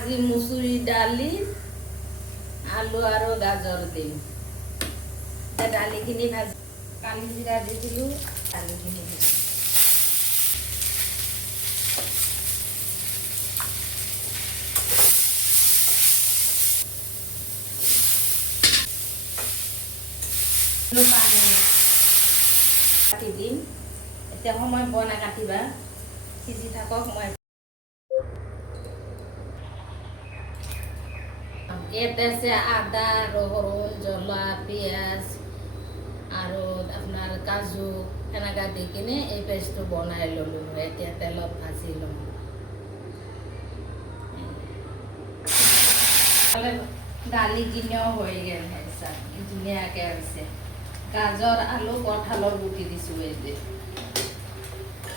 আজি মুসুরি ডালি আলু আর গাজর দিম ডালিখিনি ভাজি কালি জিরা দিছিলো ডালিখিনি দিম পানি কাটি দিম এতিয়া সময় বনা কাটিবা সিজি থাকক মই এতে আছে আদা রসুন জ্বলা পিঁয়াজ আৰু আপোনাৰ কাজু এনেকা দি কিনে এই পেষ্টটো বনাই ল'লোঁ এতিয়া তেলত ভাজি ল'ম দালি কিনেও হৈ গ'ল ধুনীয়াকৈ হৈছে গাজৰ আলু কঁঠালৰ গুটি দিছোঁ এই যে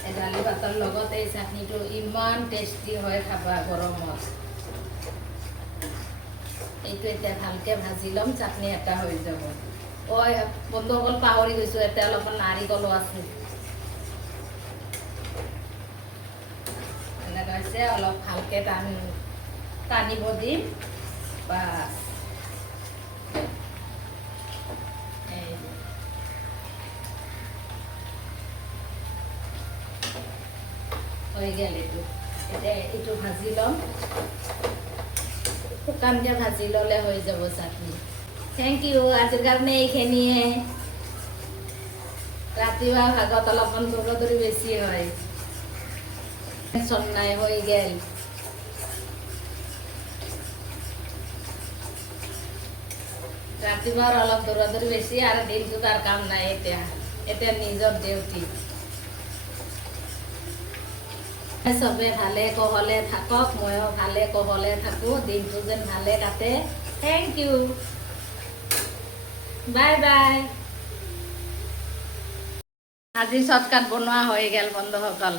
এই দালি ভাতৰ লগত এই চাটনিটো ইমান টেষ্টি হয় খাবা গৰমত এইটো এতিয়া ভালকৈ ভাজি ল'ম চাটনি এটা হৈ যাব বন্ধুসকল পাহৰি গৈছোঁ এতিয়া অলপমান নাৰিকলো আছে এনেকুৱা হৈছে অলপ ভালকৈ টানিব দিম বাছ হৈ গ'ল এইটো এতিয়া এইটো ভাজি ল'ম শুকানকৈ ভাজি ল'লে হৈ যাব চাটনি থেংক ইউ আজিৰ কাৰণে এইখিনিয়ে ৰাতিপুৱা ভাগত অলপমান দৌৰি বেছি হয় টেনশ্যন নাই হৈ গ'ল ৰাতিপুৱা অলপ দৌৰি বেছি আৰু দিনটোত আৰু কাম নাই এতিয়া নিজৰ ডিউটি চবে ভালে কহলে থাকক ময়ো ভালে কহলে থাকোঁ দিনটো যেন ভালে কাটে থেংক ইউ বাই বাই আজি চৰ্টকাট বনোৱা হৈ গ'ল বন্ধুসকল